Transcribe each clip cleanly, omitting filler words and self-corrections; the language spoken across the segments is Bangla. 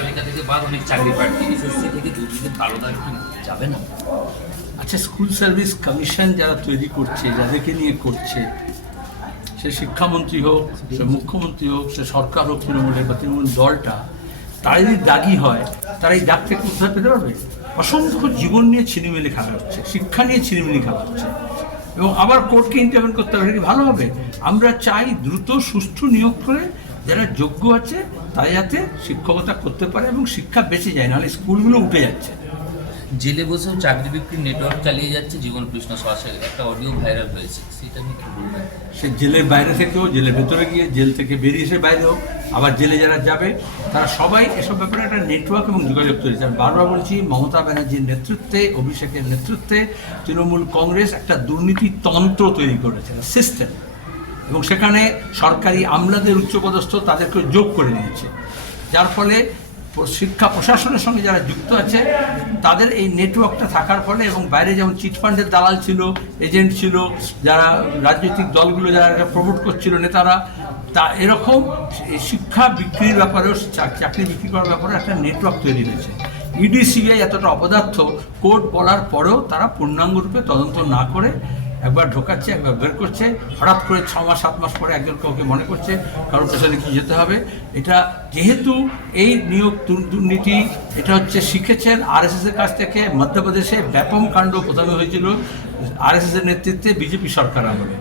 তালিকা থেকে বাদ অনেক চাকরি প্রার্থী এসএসসি থেকে দুর্নীতির তালুদার কি যাবে না? আচ্ছা, স্কুল সার্ভিস কমিশন যারা তৈরি করছে, যাদেরকে নিয়ে করছে, সে শিক্ষামন্ত্রী হোক, সে মুখ্যমন্ত্রী হোক, সে সরকার হোক, তৃণমূলের বা তৃণমূল দলটা, তারা যদি দাগি হয়, তারা এই দাগ থেকে উদ্ধার পেতে পারবে? অসংখ্য জীবন নিয়ে ছিনিমিনি খেলা হচ্ছে, শিক্ষা নিয়ে ছিনিমিনি খেলা হচ্ছে, এবং আবার কোর্টকে ইন্টারভেন করতে হবে। কি ভালো হবে? আমরা চাই দ্রুত সুষ্ঠু নিয়োগ করে যারা যোগ্য আছে তারা যাতে শিক্ষকতা করতে পারে এবং শিক্ষা বেঁচে যায়, নাহলে স্কুলগুলো উঠে যাচ্ছে। জেলে বসেও চাকরি বিক্রির নেটওয়ার্ক চালিয়ে যাচ্ছে জীবন কৃষ্ণ সরাসরি একটা অডিও ভাইরাল হয়েছে, সেটা নিয়ে কি বলবেন? সে জেলের বাইরে থেকেও, জেলের ভেতরে গিয়ে, জেল থেকে বেরিয়ে এসে বাইরেও, আবার জেলে যারা যাবে তারা সবাই এসব ব্যাপারে একটা নেটওয়ার্ক এবং যোগাযোগ তৈরি। আমি বারবার বলছি, মমতা ব্যানার্জির নেতৃত্বে, অভিষেকের নেতৃত্বে তৃণমূল কংগ্রেস একটা দুর্নীতি তন্ত্র তৈরি করেছে, সিস্টেম, এবং সেখানে সরকারি আমলাদের উচ্চপদস্থ তাদেরকে যোগ করে নিয়েছে, যার ফলে শিক্ষা প্রশাসনের সঙ্গে যারা যুক্ত আছে তাদের এই নেটওয়ার্কটা থাকার ফলে, এবং বাইরে যেমন চিটফান্ডের দালাল ছিল, এজেন্ট ছিল, যারা রাজনৈতিক দলগুলো যারা প্রমোট করছিল, নেতারা, তা এরকম শিক্ষা বিক্রির ব্যাপারেও, চাকরি বিক্রি করার ব্যাপারে একটা নেটওয়ার্ক তৈরি হয়েছে। ইডি সিবিআই এতটা অপদার্থ, কোর্ট বলার পরেও তারা পূর্ণাঙ্গরূপে তদন্ত না করে একবার ঢোকাচ্ছে, একবার বের করছে, হঠাৎ করে 6 মাস 7 মাস পরে একজন কাউকে মনে করছে কারোর পেছনে কি যেতে হবে। এটা যেহেতু এই নিয়োগ দুর্নীতি, এটা হচ্ছে শিখেছেন আরএসএসের কাছ থেকে। মধ্যপ্রদেশে ব্যাপক কাণ্ড প্রথমে হয়েছিল আরএসএসের নেতৃত্বে বিজেপি সরকার আমলে,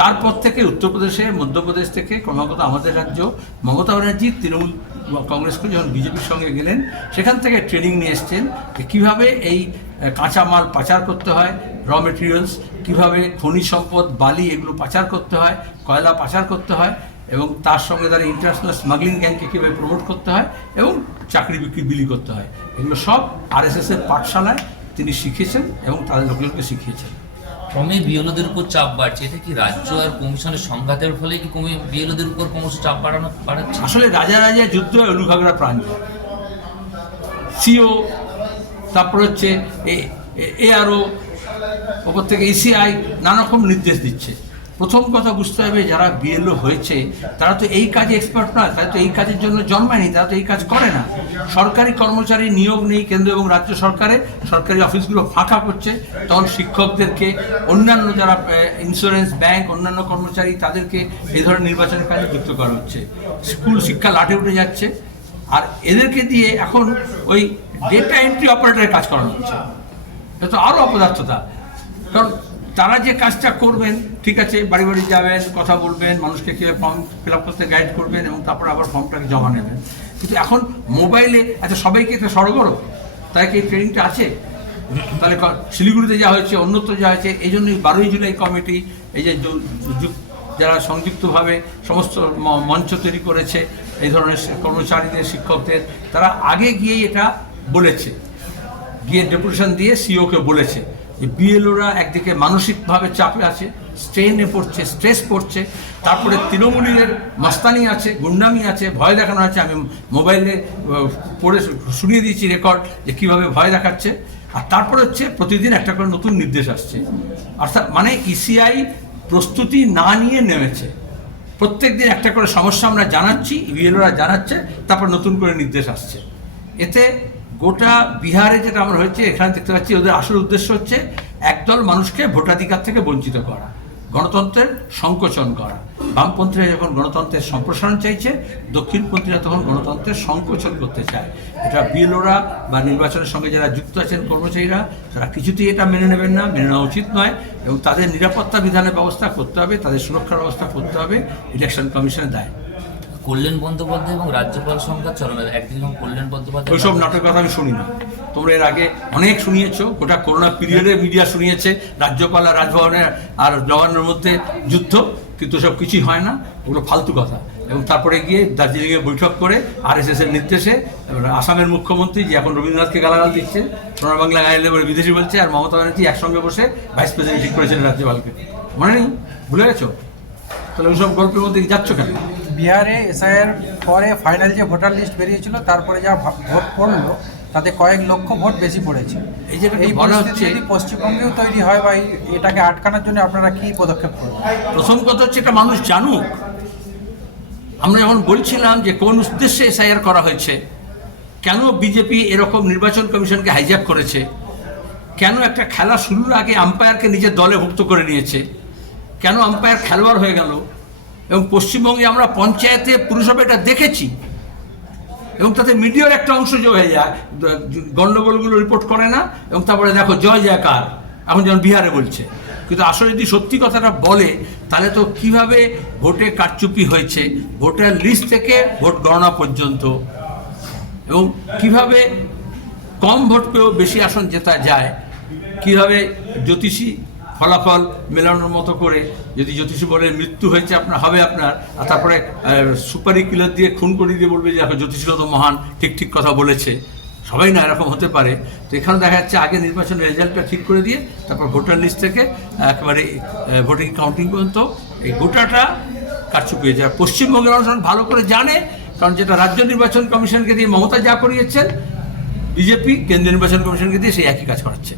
তারপর থেকে উত্তরপ্রদেশে, মধ্যপ্রদেশ থেকে ক্রমাগত আমাদের রাজ্য, মমতা ব্যানার্জি তৃণমূল কংগ্রেস করে যখন বিজেপির সঙ্গে গেলেন, সেখান থেকে ট্রেনিং নিয়ে এসছেন যে কীভাবে এই কাঁচামাল পাচার করতে হয়, র মেটেরিয়ালস, কীভাবে খনিজ সম্পদ, বালি, এগুলো পাচার করতে হয়, কয়লা পাচার করতে হয়, এবং তার সঙ্গে তারা ইন্টারন্যাশনাল স্মাগলিং গ্যাংকে কীভাবে প্রমোট করতে হয়, এবং চাকরি বিক্রি বিলি করতে হয়। এগুলো সব আরএসএসের পাঠশালায় তিনি শিখেছেন এবং তাদের লোকজনকে শিখিয়েছেন। ক্রমে বিএলওদের উপর চাপ বাড়ছে, এটা কি রাজ্য আর কমিশনের সংঘাতের ফলে কি কমে বিএলওদের উপর ক্রমশ চাপ বাড়াচ্ছে? আসলে রাজা যুদ্ধ অলুঘাগড়া প্রাণ যায়। সিও, তারপর হচ্ছে এআরও, ওপর থেকে ইসিআই নানা রকম নির্দেশ দিচ্ছে। প্রথম কথা বুঝতে হবে, যারা বিএলও হয়েছে তারা তো এই কাজে এক্সপার্ট নয়, তারা তো এই কাজের জন্য জন্মায়নি, তারা তো এই কাজ করে না। সরকারি কর্মচারী নিয়োগ নেই কেন্দ্র এবং রাজ্য সরকারে, সরকারি অফিসগুলো ফাঁকা করছে, তখন শিক্ষকদেরকে, অন্যান্য যারা ইন্স্যুরেন্স, ব্যাংক, অন্যান্য কর্মচারী, তাদেরকে এই ধরনের নির্বাচনের কাজে যুক্ত করা হচ্ছে। স্কুল শিক্ষা লাটে উঠে যাচ্ছে, আর এদেরকে দিয়ে এখন ওই ডেটা এন্ট্রি অপারেটরের কাজ করানো হচ্ছে। এটা তো আরও অপদার্থতা, কারণ তারা যে কাজটা করবেন, ঠিক আছে, বাড়ি বাড়ি যাবেন, কথা বলবেন, মানুষকে কীভাবে ফর্ম ফিল আপ করতে গাইড করবেন, এবং তারপর আবার ফর্মটাকে জমা নেবেন। কিন্তু এখন মোবাইলে, আচ্ছা সবাইকে এটা সরগরম, তাই কি এই ট্রেনিংটা আছে? তাহলে শিলিগুড়িতে যা হয়েছে, অন্যত্র যা হয়েছে, এই জন্যই 12ই জুলাই কমিটি, এই যে যারা সংযুক্তভাবে সমস্ত মঞ্চ তৈরি করেছে এই ধরনের কর্মচারীদের, শিক্ষকদের, তারা আগে গিয়েই এটা বলেছে, গিয়ে ডেপুটেশন দিয়ে সিওকে বলেছে যে বিএলওরা একদিকে মানসিকভাবে চাপে আছে, স্ট্রেনে পড়ছে, স্ট্রেস পড়ছে, তারপরে তৃণমূলের মাস্তানি আছে, গুন্ডামি আছে, ভয় দেখানো আছে। আমি মোবাইলে পড়ে শুনিয়ে দিয়েছি রেকর্ড যে কীভাবে ভয় দেখাচ্ছে। আর তারপরে হচ্ছে প্রতিদিন একটা করে নতুন নির্দেশ আসছে, অর্থাৎ মানে ইসিআই প্রস্তুতি না নিয়ে নেমেছে। প্রত্যেক দিন একটা করে সমস্যা আমরা জানাচ্ছি, বিএলওরা জানাচ্ছে, তারপর নতুন করে নির্দেশ আসছে। এতে গোটা বিহারে যেটা আমরা হয়েছে, এখানে দেখতে পাচ্ছি ওদের আসল উদ্দেশ্য হচ্ছে একদল মানুষকে ভোটাধিকার থেকে বঞ্চিত করা, গণতন্ত্রের সংকোচন করা। বামপন্থীরা যখন গণতন্ত্রের সম্প্রসারণ চাইছে, দক্ষিণপন্থীরা তখন গণতন্ত্রের সংকোচন করতে চায়। এটা বিএলওরা বা নির্বাচনের সঙ্গে যারা যুক্ত আছেন কর্মচারীরা, তারা কিছুতেই এটা মেনে নেবেন না, মেনে নেওয়া উচিত নয়, এবং তাদের নিরাপত্তা বিধানের ব্যবস্থা করতে হবে, তাদের সুরক্ষার ব্যবস্থা করতে হবে, ইলেকশন কমিশনের দায়। কল্যাণ বন্দ্যোপাধ্যায় এবং রাজ্যপাল সংঘাত চলবে, একদিন কল্যাণ বন্দ্যোপাধ্যায়, ওইসব নাটকের কথা আমি শুনি না। তোমরা এর আগে অনেক শুনিয়েছো, গোটা করোনা পিরিয়ডে মিডিয়া শুনিয়েছে রাজ্যপাল আর রাজভবনের আর জওয়ানের মধ্যে যুদ্ধ, কিন্তু সব কিছুই হয় না, ওগুলো ফালতু কথা। এবং তারপরে গিয়ে দার্জিলিংয়ে বৈঠক করে আরএসএসের নির্দেশে আসামের মুখ্যমন্ত্রী, যে এখন রবীন্দ্রনাথকে গালাগাল দিচ্ছে, সোনার বাংলা গাইলে বলে বিদেশি বলছে, আর মমতা ব্যানার্জি একসঙ্গে বসে ভাইস প্রেসিডেন্ট ঠিক করেছেন রাজ্যপালকে। মনে নেই? ভুলে গেছো? তাহলে ওইসব গল্পের মধ্যে যাচ্ছ কেন? বিহারে এসআইআর পরে ফাইনাল যে ভোটার লিস্ট বেরিয়েছিল, তারপরে যা ভোট পড়লো তাতে কয়েক লক্ষ ভোট বেশি পড়েছে। এই পরিস্থিতি যদি পশ্চিমবঙ্গেও তৈরি হয়, বা এটাকে আটকানোর জন্য আপনারা কী পদক্ষেপ করবেন? প্রথম কথা হচ্ছে এটা মানুষ জানুক। আমরা যখন বলছিলাম যে কোন উদ্দেশ্যে এসআইআর করা হয়েছে, কেন বিজেপি এরকম নির্বাচন কমিশনকে হাইজ্যাক করেছে, কেন একটা খেলা শুরুর আগে আম্পায়ারকে নিজের দলে ভুক্ত করে নিয়েছে, কেন আম্পায়ার খেলোয়াড় হয়ে গেল। এবং পশ্চিমবঙ্গে আমরা পঞ্চায়েতে পুরসভা এটা দেখেছি, এবং তাতে মিডিয়ার একটা অংশ যোগ হয়ে যায়, গণ্ডগোলগুলো রিপোর্ট করে না, এবং তারপরে দেখো জয় জয়কার, এখন যেমন বিহারে বলছে। কিন্তু আসলে যদি সত্যি কথাটা বলে তাহলে তো কিভাবে ভোটে কারচুপি হয়েছে ভোটার লিস্ট থেকে ভোট গণনা পর্যন্ত, এবং কিভাবে কম ভোট পেয়েও বেশি আসন জেতা যায়, কিভাবে জ্যোতিষী ফলাফল মেলানোর মতো করে, যদি জ্যোতিষী বলে মৃত্যু হয়েছে আপনার হবে আপনার, আর তারপরে সুপারি কিলার দিয়ে খুন করে দিয়ে বলবে যে জ্যোতিষীরা তো মহান, ঠিক ঠিক কথা বলেছে। সবাই না এরকম হতে পারে। তো এখানে দেখা যাচ্ছে আগে নির্বাচনের রেজাল্টটা ঠিক করে দিয়ে তারপর ভোটার লিস্ট থেকে একেবারে ভোটিং কাউন্টিং পর্যন্ত এই গোটাটা কারচুপি হয়ে যায়। পশ্চিমবঙ্গের মানুষ ভালো করে জানে, কারণ যেটা রাজ্য নির্বাচন কমিশনকে দিয়ে মমতা যা করিয়েছেন, বিজেপি কেন্দ্রীয় নির্বাচন কমিশনকে দিয়ে সেই একই কাজ করাচ্ছে।